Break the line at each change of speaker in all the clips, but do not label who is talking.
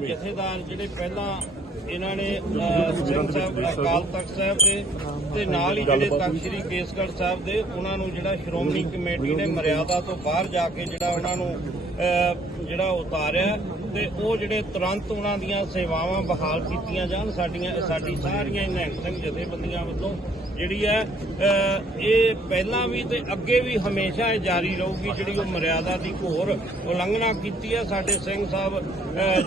ਇਹ ਜਥੇਦਾਰ ਜਿਹੜੇ ਪਹਿਲਾਂ ਇਹਨਾਂ ਨੇ ਸਿੰਘ ਸਾਹਿਬ ਅਕਾਲ ਤਖਤ ਸਾਹਿਬ ਦੇ ਤੇ ਨਾਲ ਹੀ ਜਿਹੜੇ ਤਖਤ ਸ੍ਰੀ ਕੇਸਗੜ੍ਹ ਸਾਹਿਬ ਦੇ ਉਹਨਾਂ ਨੂੰ ਜਿਹੜਾ ਸ਼੍ਰੋਮਣੀ ਕਮੇਟੀ ਨੇ ਮਰਿਆਦਾ ਤੋਂ ਬਾਹਰ ਜਾ ਕੇ ਜਿਹੜਾ ਉਹਨਾਂ ਨੂੰ ਅਹ, ਜਿਹੜਾ ਉਤਾਰਿਆ ਤੇ ਉਹ ਜਿਹੜੇ ਤੁਰੰਤ ਉਹਨਾਂ ਦੀਆਂ ਸੇਵਾਵਾਂ ਬਹਾਲ ਕੀਤੀਆਂ ਜਾਣ, ਸਾਡੀਆਂ, ਸਾਡੀ ਸਾਰੀਆਂ ਨਿਹੰਗ ਸਿੰਘ ਜਥੇਬੰਦੀਆਂ ਵੱਲੋਂ ਜਿਹੜੀ ਹੈ ਇਹ ਪਹਿਲਾਂ ਵੀ ਤੇ ਅੱਗੇ ਵੀ ਹਮੇਸ਼ਾ ਇਹ ਜਾਰੀ ਰਹੂਗੀ, ਜਿਹੜੀ ਉਹ ਮਰਿਆਦਾ ਦੀ ਘੋਰ ਉਲੰਘਣਾ ਕੀਤੀ ਹੈ ਸਾਡੇ ਸਿੰਘ ਸਾਹਿਬ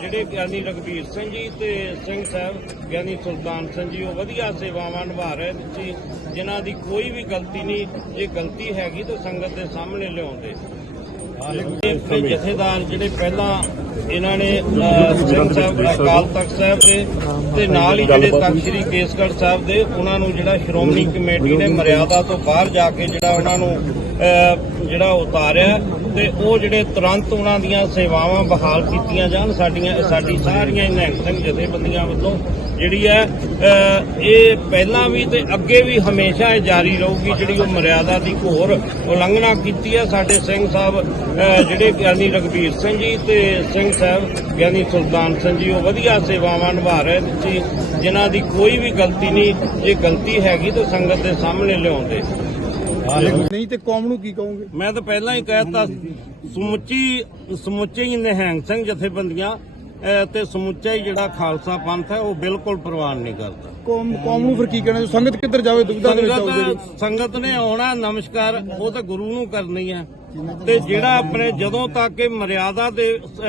ਜਿਹੜੇ ਗਿਆਨੀ ਰਗਵੀਰ ਸਿੰਘ ਜੀ ਤੇ ਸਿੰਘ ਸਾਹਿਬ ਗਿਆਨੀ ਸੁਲਤਾਨ ਸਿੰਘ ਜੀ, ਉਹ ਵਧੀਆ ਸੇਵਾਵਾਂ ਨਿਭਾ ਰਹੇ ਸੀ ਜਿਨ੍ਹਾਂ ਦੀ ਕੋਈ ਵੀ ਗਲਤੀ ਨਹੀਂ ਇਹ ਗਲਤੀ ਹੈਗੀ ਤਾਂ ਸੰਗਤ ਦੇ ਸਾਹਮਣੇ ਲਿਆਉਂਦੇ। ਇਹ ਜਥੇਦਾਰ ਜਿਹੜੇ ਪਹਿਲਾਂ ਇਹਨਾਂ ਨੇ ਸਿੰਘ ਸਾਹਿਬ, ਅਕਾਲ ਤਖਤ ਸਾਹਿਬ ਦੇ ਤੇ ਨਾਲ ਹੀ ਜਿਹੜੇ ਤਖਤ ਸ੍ਰੀ ਕੇਸਗੜ੍ਹ ਸਾਹਿਬ ਦੇ, ਉਹਨਾਂ ਨੂੰ ਜਿਹੜਾ ਸ਼੍ਰੋਮਣੀ ਕਮੇਟੀ ਨੇ ਮਰਿਆਦਾ ਤੋਂ ਬਾਹਰ ਜਾ ਕੇ ਜਿਹੜਾ ਉਹਨਾਂ ਨੂੰ ਜਿਹੜਾ ਉਤਾਰਿਆ ਤੇ ਉਹ ਜਿਹੜੇ ਤੁਰੰਤ ਉਹਨਾਂ ਦੀਆਂ ਸੇਵਾਵਾਂ ਬਹਾਲ ਕੀਤੀਆਂ ਜਾਣ, ਸਾਡੀਆਂ, ਸਾਡੀ ਸਾਰੀਆਂ ਨਿਹੰਗ ਸਿੰਘ ਜਥੇਬੰਦੀਆਂ ਵੱਲੋਂ ਜਿਹੜੀ ਹੈ ਇਹ ਪਹਿਲਾਂ ਵੀ ਤੇ ਅੱਗੇ ਵੀ ਹਮੇਸ਼ਾ ਇਹ ਜਾਰੀ ਰਹੂਗੀ ਜਿਹੜੀ ਉਹ ਮਰਿਆਦਾ ਦੀ ਘੋਰ ਉਲੰਘਣਾ ਕੀਤੀ ਹੈ ਸਾਡੇ ਸਿੰਘ ਸਾਹਿਬ ਜਿਹੜੇ ਗਿਆਨੀ ਰਗਵੀਰ ਸਿੰਘ ਜੀ ਤੇ ਸਿੰਘ ਸਾਹਿਬ ਗਿਆਨੀ ਸੁਲਤਾਨ ਸਿੰਘ ਜੀ ਉਹ ਵਧੀਆ ਸੇਵਾਵਾਂ ਨਿਭਾ ਰਹੇ ਸੀ ਜਿਨ੍ਹਾਂ ਦੀ ਕੋਈ ਵੀ ਗਲਤੀ ਨਹੀਂ ਜੇ ਗਲਤੀ ਹੈਗੀ ਤਾਂ ਸੰਗਤ ਦੇ ਸਾਹਮਣੇ ਲਿਆਉਂਦੇ।
ਨਹੀਂ ਤੇ ਕੌਮ ਨੂੰ ਕੀ ਕਹੋਗੇ?
ਮੈਂ ਤਾਂ ਪਹਿਲਾਂ ਹੀ ਕਹਿਤਾ ਸਮੁੱਚੀ ਸਮੁੱਚੇ ਹੀ ਨਿਹੰਗ ਸਿੰਘ ਜਥੇਬੰਦੀਆਂ ਤੇ ਸਮੁੱਚਾ ਹੀ ਜਿਹੜਾ ਖਾਲਸਾ ਪੰਥ ਹੈ ਉਹ ਬਿਲਕੁਲ ਪ੍ਰਵਾਨ ਨਹੀਂ ਕਰਦਾ।
ਕੌਮ ਕੌਮ ਨੂੰ ਫਿਰ ਕੀ ਕਹਿਣਾ? ਸੰਗਤ ਕਿੱਧਰ ਜਾਵੇ ਦੁਬਿਧਾ ਦੇ ਵਿੱਚ ਆਉ ਜਿਹੜੀ
ਸੰਗਤ ਨੇ ਆਉਣਾ ਨਮਸਕਾਰ ਉਹ ਤਾਂ ਗੁਰੂ ਨੂੰ ਕਰਨੀ ਹੈ। ਤੇ ਜਿਹੜਾ ਆਪਣੇ ਜਦੋਂ ਤੱਕ ਇਹ ਮਰਿਆਦਾ ਦੇ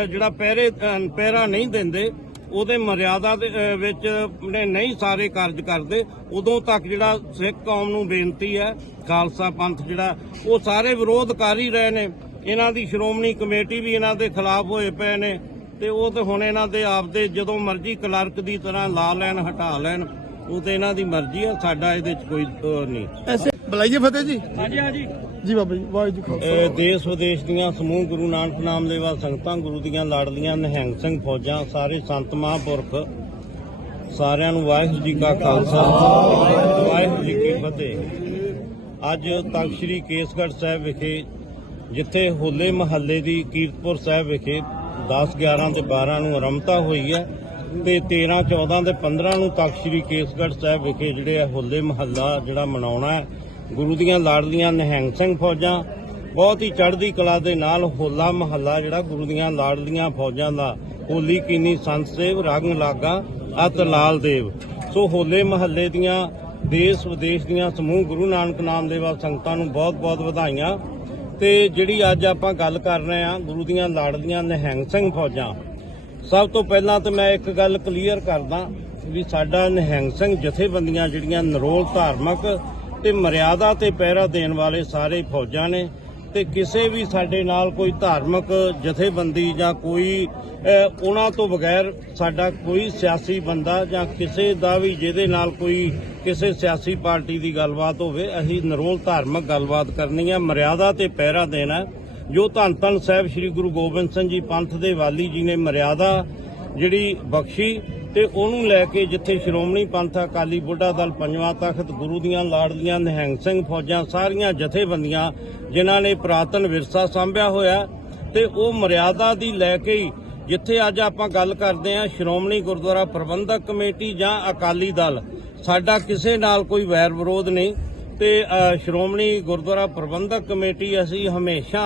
ਜਿਹੜਾ ਪਹਿਰੇ ਪਹਿਰਾ ਨਹੀਂ ਦਿੰਦੇ ਉਹਦੇ ਮਰਿਆਦਾ ਦੇ ਵਿੱਚ ਨਹੀਂ ਸਾਰੇ ਕਾਰਜ ਕਰਦੇ ਉਦੋਂ ਤੱਕ ਜਿਹੜਾ ਸਿੱਖ ਕੌਮ ਨੂੰ ਬੇਨਤੀ ਹੈ ਖਾਲਸਾ ਪੰਥ ਜਿਹੜਾ ਉਹ ਸਾਰੇ ਵਿਰੋਧ ਕਰ ਹੀ ਰਹੇ ਨੇ। ਇਹਨਾਂ ਦੀ ਸ਼੍ਰੋਮਣੀ ਕਮੇਟੀ ਵੀ ਇਹਨਾਂ ਦੇ ਖਿਲਾਫ ਹੋਏ ਪਏ ਨੇ। ਤੇ ਉਹ ਤੇ ਹੁਣ ਇਹਨਾਂ ਦੇ ਆਪਦੇ ਜਦੋਂ ਮਰਜ਼ੀ ਕਲਰਕ ਦੀ ਤਰ੍ਹਾਂ ਲਾ ਲੈਣ ਹਟਾ ਲੈਣ ਉਹ ਤੇ ਇਹਨਾਂ ਦੀ ਮਰਜ਼ੀ ਹੈ ਸਾਡਾ ਇਹਦੇ 'ਚ ਕੋਈ ਉਹ ਨਹੀਂ।
ਐਸੇ ਬੁਲਾਈਏ ਫਤਿਹ ਜੀ।
ਹਾਂਜੀ ਹਾਂਜੀ।
ਜੀ ਬਾਬਾ ਜੀ ਵਾਹਿਗੁਰੂ ਜੀ ਖਾਲਸਾ।
ਇਹ ਦੇਸ਼ ਵਿਦੇਸ਼ ਦੀਆਂ ਸਮੂਹ ਗੁਰੂ ਨਾਨਕ ਨਾਮ ਲੈਵਾ ਸੰਗਤਾਂ ਗੁਰੂ ਦੀਆਂ ਲਾਡਲੀਆਂ ਨਿਹੰਗ ਸਿੰਘ ਫੌਜਾਂ ਸਾਰੇ ਸੰਤ ਮਹਾਂਪੁਰਖ ਸਾਰਿਆਂ ਨੂੰ ਵਾਹਿਗੁਰੂ ਜੀ ਕਾ ਖਾਲਸਾ ਵਾਹਿਗੁਰੂ ਜੀ ਕੀ ਫਤਿਹ। ਅੱਜ ਤਖਤ ਸ੍ਰੀ ਕੇਸਗੜ੍ਹ ਸਾਹਿਬ ਵਿਖੇ ਜਿੱਥੇ ਹੋਲੇ ਮਹੱਲੇ ਦੀ ਕੀਰਤਪੁਰ ਸਾਹਿਬ ਵਿਖੇ 10 11 ਤੇ 12 ਨੂੰ ਆਰੰਭਤਾ ਹੋਈ ਹੈ ਤੇ 13 14 ਤੇ 15 ਨੂੰ ਤਖਤ ਸ੍ਰੀ ਕੇਸਗੜ੍ਹ ਸਾਹਿਬ ਵਿਖੇ ਜਿਹੜੇ ਆ ਹੋਲੇ ਮਹੱਲਾ ਜਿਹੜਾ ਮਨਾਉਣਾ ਹੈ। ਗੁਰੂ ਦੀਆਂ ਲਾਡਲੀਆਂ ਨਿਹੰਗ ਸਿੰਘ ਫੌਜਾਂ, ਬਹੁਤ ਹੀ ਚੜ੍ਹਦੀ ਕਲਾ ਦੇ ਨਾਲ ਹੋਲਾ ਮਹੱਲਾ ਜਿਹੜਾ ਗੁਰੂ ਦੀਆਂ ਲਾਡਲੀਆਂ ਫੌਜਾਂ ਦਾ, ਹੋਲੀ ਕੀਨੀ ਸੰਤ ਸੇਵ, ਰੰਗ ਲਾਗਾ, ਅਤ ਲਾਲ ਦੇਵ। ਸੋ ਹੋਲੇ ਮਹੱਲੇ ਦੀਆਂ ਦੇਸ਼ ਵਿਦੇਸ਼ ਦੀਆਂ ਸਮੂਹ ਗੁਰੂ ਨਾਨਕ ਨਾਮ ਦੇਵਾ ਸੰਗਤਾਂ ਨੂੰ ਬਹੁਤ-ਬਹੁਤ ਵਧਾਈਆਂ। ਤੇ ਜਿਹੜੀ ਅੱਜ ਆਪਾਂ ਗੱਲ ਕਰ ਰਹੇ ਹਾਂ, ਗੁਰੂ ਦੀਆਂ ਲਾਡਲੀਆਂ ਨਿਹੰਗ ਸਿੰਘ ਫੌਜਾਂ। ਸਭ ਤੋਂ ਪਹਿਲਾਂ ਤਾਂ ਮੈਂ ਇੱਕ ਗੱਲ ਕਲੀਅਰ ਕਰਦਾ ਵੀ ਸਾਡਾ ਨਿਹੰਗ ਸਿੰਘ ਜਥੇਬੰਦੀਆਂ ਜਿਹੜੀਆਂ ਨਰੋਲ ਧਾਰਮਿਕ ਤੇ ਮਰਿਆਦਾ ਤੇ ਪਹਿਰਾ ਦੇਣ ਵਾਲੇ ਸਾਰੇ ਫੌਜਾਂ ਨੇ ਤੇ ਕਿਸੇ ਵੀ ਸਾਡੇ ਨਾਲ ਕੋਈ ਧਾਰਮਿਕ ਜਥੇਬੰਦੀ ਜਾਂ ਕੋਈ ਉਹਨਾਂ ਤੋਂ ਬਗੈਰ ਸਾਡਾ ਕੋਈ ਸਿਆਸੀ ਬੰਦਾ ਜਾਂ ਕਿਸੇ ਦਾ ਵੀ ਜਿਹਦੇ ਨਾਲ ਕੋਈ ਕਿਸੇ ਸਿਆਸੀ ਪਾਰਟੀ ਦੀ ਗੱਲਬਾਤ ਹੋਵੇ, ਅਸੀਂ ਨਰੋਲ ਧਾਰਮਿਕ ਗੱਲਬਾਤ ਕਰਨੀ ਹੈ, ਮਰਿਆਦਾ ਤੇ ਪਹਿਰਾ ਦੇਣਾ ਹੈ। ਜੋ ਧੰਨ ਧੰਨ ਸਾਹਿਬ ਸ੍ਰੀ ਗੁਰੂ ਗੋਬਿੰਦ ਸਿੰਘ ਜੀ ਪੰਥ ਦੇ ਵਾਲੀ ਜੀ ਨੇ ਮਰਿਆਦਾ ਜਿਹੜੀ ਬਖਸ਼ੀ ਤੇ ਉਹਨੂੰ ਲੈ ਕੇ ਜਿੱਥੇ ਸ਼੍ਰੋਮਣੀ ਪੰਥ, ਅਕਾਲੀ ਬੁੱਢਾ ਦਲ, ਪੰਜਵਾਂ ਤਖਤ, ਗੁਰੂ ਦੀਆਂ ਲਾਡਲੀਆਂ, ਨਿਹੰਗ ਸਿੰਘ ਫੌਜਾਂ, ਸਾਰੀਆਂ ਜਥੇਬੰਦੀਆਂ, ਜਿਨ੍ਹਾਂ ਨੇ ਪ੍ਰਾਤਨ ਵਿਰਸਾ ਸੰਭਿਆ ਹੋਇਆ ਤੇ ਉਹ ਮਰਿਆਦਾ ਦੀ ਲੈ ਕੇ ਹੀ ਜਿੱਥੇ ਅੱਜ ਆਪਾਂ ਗੱਲ ਕਰਦੇ ਹਾਂ, ਸ਼੍ਰੋਮਣੀ ਗੁਰਦੁਆਰਾ ਪ੍ਰਬੰਧਕ ਕਮੇਟੀ ਜਾਂ ਅਕਾਲੀ ਦਲ। ਸਾਡਾ ਕਿਸੇ ਨਾਲ ਕੋਈ ਵੈਰ ਵਿਰੋਧ ਨਹੀਂ ਤੇ ਸ਼੍ਰੋਮਣੀ ਗੁਰਦੁਆਰਾ ਪ੍ਰਬੰਧਕ ਕਮੇਟੀ ਅਸੀਂ ਹਮੇਸ਼ਾ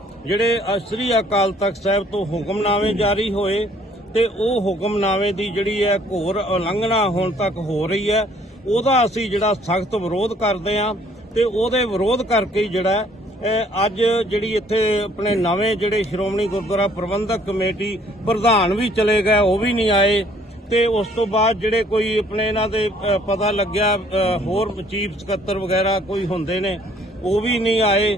ਜਿਹੜੇ ਅ, ਸ੍ਰੀ ਅਕਾਲ ਤਖਤ ਸਾਹਿਬ ਤੋਂ ਹੁਕਮਨਾਮੇ ਜਾਰੀ ਹੋਏ ਤੇ ਉਹ ਹੁਕਮਨਾਮੇ ਦੀ ਜਿਹੜੀ ਹੈ ਘੋਰ ਉਲੰਘਣਾ ਹੁਣ ਤੱਕ ਹੋ ਰਹੀ ਹੈ ਉਹਦਾ ਅਸੀਂ ਜਿਹੜਾ ਸਖਤ ਵਿਰੋਧ ਕਰਦੇ ਹਾਂ ਤੇ ਉਹਦੇ ਵਿਰੋਧ ਕਰਕੇ ਜਿਹੜਾ ਅੱਜ ਜਿਹੜੀ ਇੱਥੇ ਆਪਣੇ ਨਵੇਂ ਜਿਹੜੇ ਸ਼੍ਰੋਮਣੀ ਗੁਰਦੁਆਰਾ ਪ੍ਰਬੰਧਕ ਕਮੇਟੀ ਪ੍ਰਧਾਨ ਵੀ ਚਲੇ ਗਏ ਉਹ ਵੀ ਨਹੀਂ ਆਏ ਤੇ ਉਸ ਤੋਂ ਬਾਅਦ ਜਿਹੜੇ ਕੋਈ ਆਪਣੇ ਇਹਨਾਂ ਦੇ ਪਤਾ ਲੱਗਿਆ ਹੋਰ ਚੀਫ ਸਕੱਤਰ ਵਗੈਰਾ ਕੋਈ ਹੁੰਦੇ ਨੇ ਉਹ ਵੀ ਨਹੀਂ ਆਏ।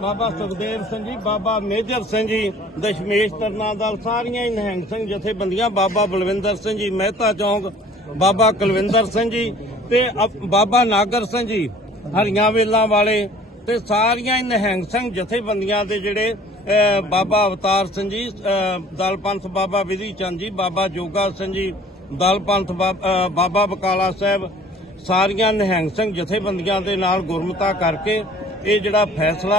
ਬਾਬਾ ਸੁਖਦੇਵ ਸਿੰਘ ਜੀ ਬਾਬਾ ਮੇਜਰ ਸਿੰਘ ਜੀ ਦਸ਼ਮੇਸ਼ ਤਰਨਾ ਦਲ ਸਾਰੀਆਂ ਹੀ ਨਿਹੰਗ ਸਿੰਘ ਜਥੇਬੰਦੀਆਂ ਬਾਬਾ ਬਲਵਿੰਦਰ ਸਿੰਘ ਜੀ ਮਹਿਤਾ ਚੌਂਕ ਬਾਬਾ ਕੁਲਵਿੰਦਰ ਸਿੰਘ ਜੀ ਤੇ ਅਪ- ਬਾਬਾ ਨਾਗਰ ਸਿੰਘ ਜੀ ਹਰੀਆਂ ਵੇਲਾਂ ਵਾਲੇ ਤੇ ਸਾਰੀਆਂ ਹੀ ਨਿਹੰਗ ਸਿੰਘ ਜਥੇਬੰਦੀਆਂ ਦੇ ਜਿਹੜੇ ਅ, ਬਾਬਾ ਅਵਤਾਰ ਸਿੰਘ ਜੀ ਅ, ਦਲ ਪੰਥ ਬਾਬਾ ਵਿਧੀ ਚੰਦ ਜੀ ਬਾਬਾ ਜੋਗਾ ਸਿੰਘ ਜੀ ਦਲ ਪੰਥ ਬਾਬ- ਅ, ਬਾਬਾ ਬਕਾਲਾ ਸਾਹਿਬ ਸਾਰੀਆਂ ਨਿਹੰਗ ਸਿੰਘ ਜਥੇਬੰਦੀਆਂ ਦੇ ਨਾਲ ਗੁਰਮਤਾ ਕਰਕੇ ਇਹ ਜਿਹੜਾ ਫੈਸਲਾ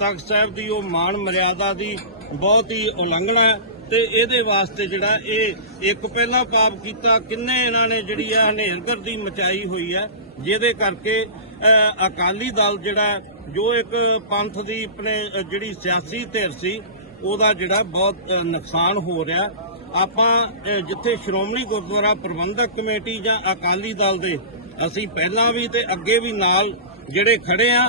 ਤਖਤ ਸਾਹਿਬ ਦੀ ਉਹ ਮਾਣ ਮਰਿਆਦਾ ਦੀ ਬਹੁਤ ਹੀ ਉਲੰਘਣਾ ਹੈ ਤੇ ਇਹਦੇ ਵਾਸਤੇ ਜਿਹੜਾ ਇਹ ਇੱਕ ਪਹਿਲਾਂ ਪਾਪ ਕੀਤਾ, ਕਿੰਨੇ ਇਹਨਾਂ ਨੇ ਜਿਹੜੀ ਆ ਹੈ ਹਨੇਰਗਰਦੀ ਮਚਾਈ ਹੋਈ ਹੈ, ਜਿਹਦੇ ਕਰਕੇ ਅਕਾਲੀ ਦਲ ਜਿਹੜਾ ਜੋ ਇੱਕ ਪੰਥ ਦੀ ਆਪਣੇ ਜਿਹੜੀ ਸਿਆਸੀ ਧਿਰ ਸੀ, ਉਹਦਾ ਜਿਹੜਾ ਬਹੁਤ ਨੁਕਸਾਨ ਹੋ ਰਿਹਾ ਆਪਾਂ ਜਿੱਥੇ ਸ਼੍ਰੋਮਣੀ ਗੁਰਦੁਆਰਾ ਪ੍ਰਬੰਧਕ ਕਮੇਟੀ ਜਾਂ ਅਕਾਲੀ ਦਲ ਦੇ, ਅਸੀਂ ਪਹਿਲਾਂ ਵੀ ਤੇ ਅੱਗੇ ਵੀ ਨਾਲ ਜਿਹੜੇ ਖੜੇ ਆ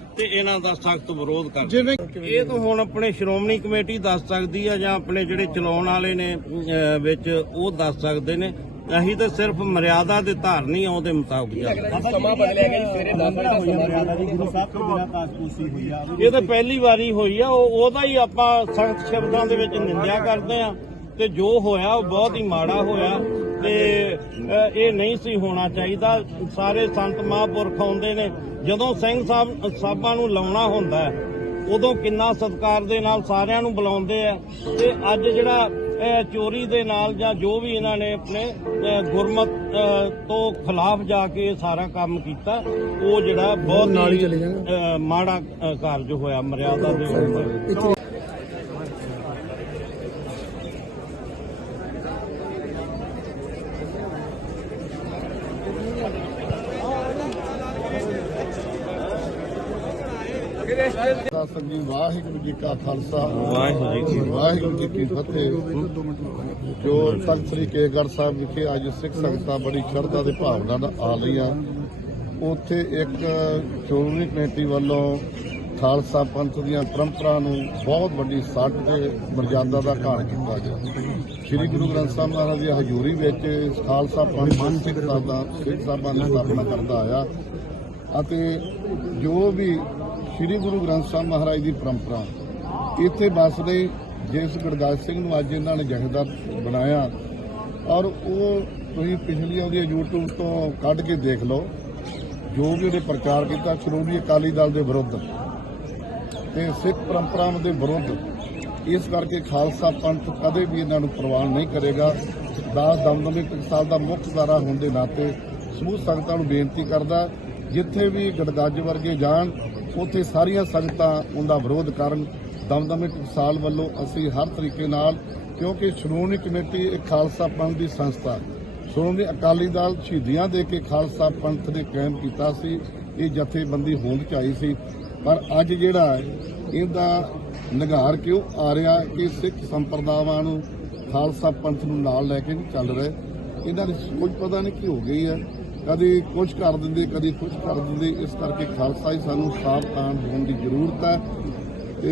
ਤੇ ਇਹਨਾਂ ਦਾ ਸਖਤ ਵਿਰੋਧ ਕਰਦੇ
ਜਿਵੇਂ
ਇਹ ਤਾਂ ਹੁਣ ਆਪਣੇ ਸ਼੍ਰੋਮਣੀ ਕਮੇਟੀ ਦੱਸ ਸਕਦੀ ਆ ਜਾਂ ਆਪਣੇ ਜਿਹੜੇ ਚਲਾਉਣ ਵਾਲੇ ਨੇ ਵਿੱਚ ਉਹ ਦੱਸ ਸਕਦੇ ਨੇ। ਅਸੀਂ ਤਾਂ ਸਿਰਫ ਮਰਿਆਦਾ ਦੇ ਧਾਰਨੀ ਆ ਉਹਦੇ ਮੁਤਾਬਕ
ਸਮਾਂ ਬਦਲਿਆ ਗਿਆ ਜੀ ਸਵੇਰੇ 10 ਵਜੇ ਦਾ ਸਮਾਂ ਮਰਿਆਦਾ ਦੀ ਗੁਰੂ ਸਾਹਿਬ ਤੋਂ ਬਿਨਾਂ ਕਾਸਪੂਸੀ ਹੋਈ ਆ
ਇਹ ਤਾਂ ਪਹਿਲੀ ਵਾਰੀ ਹੋਈ ਆ ਉਹ ਉਹਦਾ ਹੀ ਆਪਾਂ ਸਖਤ ਸ਼ਬਦਾਂ ਦੇ ਵਿੱਚ ਨਿੰਦਿਆ ਕਰਦੇ ਆ। ਤੇ ਜੋ ਹੋਇਆ ਉਹ ਬਹੁਤ ਹੀ ਮਾੜਾ ਹੋਇਆ। ਤੇ ਇਹ ਨਹੀਂ ਸੀ ਹੋਣਾ ਚਾਹੀਦਾ। ਸਾਰੇ ਸੰਤ ਮਹਾਂਪੁਰਖ ਆਉਂਦੇ ਨੇ। ਜਦੋਂ ਸਿੰਘ ਸਾਹਿਬ ਸਾਹਿਬਾਂ ਨੂੰ ਲਾਉਣਾ ਹੁੰਦਾ ਉਦੋਂ ਕਿੰਨਾ ਸਤਿਕਾਰ ਦੇ ਨਾਲ ਸਾਰਿਆਂ ਨੂੰ ਬੁਲਾਉਂਦੇ ਆ। ਤੇ ਅੱਜ ਜਿਹੜਾ ਚੋਰੀ ਦੇ ਨਾਲ ਜਾਂ ਜੋ ਵੀ ਇਹਨਾਂ ਨੇ ਆਪਣੇ ਗੁਰਮਤ ਤੋਂ ਖਿਲਾਫ ਜਾ ਕੇ ਇਹ ਸਾਰਾ ਕੰਮ ਕੀਤਾ ਉਹ ਜਿਹੜਾ ਬਹੁਤ ਮਾੜਾ ਕਾਰਜ ਹੋਇਆ ਮਰਿਆਦਾ ਦੇ ਉੱਪਰ।
ਦਾਸਨ ਜੀ ਵਾਹਿਗੁਰੂ ਜੀ ਕਾ ਖਾਲਸਾ।
ਵਾਹਿਗੁਰੂ ਜੀ ਕੀ ਫਤਿਹ।
ਵਾਹਿਗੁਰੂ ਜੀ ਕੀ ਫਤਿਹ। ਜੋ ਤਖਤ ਸ੍ਰੀ ਕੇਗੜ੍ਹ ਸਾਹਿਬ ਵਿਖੇ ਅੱਜ ਸਿੱਖ ਸੰਗਤਾਂ ਬੜੀ ਸ਼ਰਧਾ ਦੇ ਭਾਵਨਾ ਨਾਲ ਆ ਰਹੀਆਂ। ਉੱਥੇ ਇੱਕ ਸ਼੍ਰੋਮਣੀ ਕਮੇਟੀ ਵੱਲੋਂ ਖਾਲਸਾ ਪੰਥ ਦੀਆਂ ਪਰੰਪਰਾ ਨੂੰ ਬਹੁਤ ਵੱਡੀ ਸੱਟ ਤੇ ਮਰਜ਼ਾਦਾ ਦਾ ਘਾਣ ਕੀਤਾ ਗਿਆ। ਸ੍ਰੀ ਗੁਰੂ ਗ੍ਰੰਥ ਸਾਹਿਬ ਮਹਾਰਾਜ ਦੀ ਹਜ਼ੂਰੀ ਵਿੱਚ ਖਾਲਸਾ ਪੰਥ ਸਿੱਖ ਸਾਹਿਬਾਂ ਸਿੱਖ ਸਾਹਿਬਾਂ ਦੀ ਸਥਾਪਨਾ ਕਰਦਾ ਆਇਆ। ਅਤੇ ਜੋ ਵੀ ਸ੍ਰੀ ਗੁਰੂ ਗ੍ਰੰਥ ਸਾਹਿਬ ਮਹਾਰਾਜ ਦੀ ਪਰੰਪਰਾ। ਇੱਥੇ ਬਸਦੇ ਜਿਸ ਗੁਰਦਾਸ ਸਿੰਘ ਨੂੰ ਅੱਜ ਇਹਨਾਂ ਨੇ ਜਥੇਦਾਰ ਬਣਾਇਆ। ਔਰ ਉਹ ਤੁਸੀਂ ਪਿਛਲੀਆਂ ਉਹਦੀ YouTube ਤੋਂ ਕੱਢ ਕੇ ਦੇਖ ਲਓ, ਜੋ ਵੀ ਉਹਨੇ ਪ੍ਰਚਾਰ ਕੀਤਾ, ਸ਼੍ਰੋਮਣੀ ਅਕਾਲੀ ਦਲ ਦੇ ਵਿਰੁੱਧ ਤੇ ਸਿੱਖ ਪਰੰਪਰਾਵਾਂ ਦੇ ਵਿਰੁੱਧ। ਇਸ ਕਰਕੇ ਖਾਲਸਾ ਪੰਥ ਕਦੇ ਵੀ ਇਹਨਾਂ ਨੂੰ ਪ੍ਰਵਾਨ ਨਹੀਂ ਕਰੇਗਾ। ਦਾਸ ਦਮਦਮੇ ਟਕਸਾਲ ਦਾ ਮੁੱਖ ਧਾਰਾ ਹੋਣ ਦੇ ਨਾਤੇ ਸਮੂਹ ਸੰਗਤਾਂ ਨੂੰ ਬੇਨਤੀ ਕਰਦਾ, ਜਿੱਥੇ ਵੀ ਗੜਗੱਜ ਵਰਗੇ ਜਾਣ ਉੱਥੇ ਸਾਰੀਆਂ ਸੰਗਤਾਂ ਉਹਦਾ ਵਿਰੋਧ ਕਰਨ। ਦਮਦਮੇ ਟਕਸਾਲ ਵੱਲੋਂ ਅਸੀਂ ਹਰ ਤਰੀਕੇ ਨਾਲ, ਕਿਉਂਕਿ ਸ਼੍ਰੋਮਣੀ ਕਮੇਟੀ ਇੱਕ ਖਾਲਸਾ ਪੰਥ ਦੀ ਸੰਸਥਾ। ਸ਼੍ਰੋਮਣੀ ਅਕਾਲੀ ਦਲ ਸ਼ਹੀਦੀਆਂ ਦੇ ਕੇ ਖਾਲਸਾ ਪੰਥ ਨੇ ਕਾਇਮ ਕੀਤਾ ਸੀ, ਇਹ ਜਥੇਬੰਦੀ ਹੋਂਦ ਚ ਆਈ ਸੀ। ਪਰ ਅੱਜ ਜਿਹੜਾ ਇਹਦਾ ਨਿਗਾਰ ਕਿਉਂ ਆ ਰਿਹਾ ਕਿ ਸਿੱਖ ਸੰਪਰਦਾਵਾਂ ਨੂੰ, ਖਾਲਸਾ ਪੰਥ ਨੂੰ ਨਾਲ ਲੈ ਕੇ ਨਹੀਂ ਚੱਲ ਰਹੇ? ਇਹਨਾਂ ਦੀ ਕੁਝ ਪਤਾ ਨਹੀਂ ਕੀ ਹੋ ਗਈ ਹੈ। ਕਦੀ ਕੁਝ ਕਰ ਦਿੰਦੇ, ਕਦੀ ਕੁਝ ਕਰ ਦਿੰਦੇ, ਇਸ ਕਰਕੇ ਖਾਲਸਾ ਹੀ ਸਾਨੂੰ ਸਾਵਧਾਨ ਹੋਣ ਦੀ ਜ਼ਰੂਰਤ ਹੈ।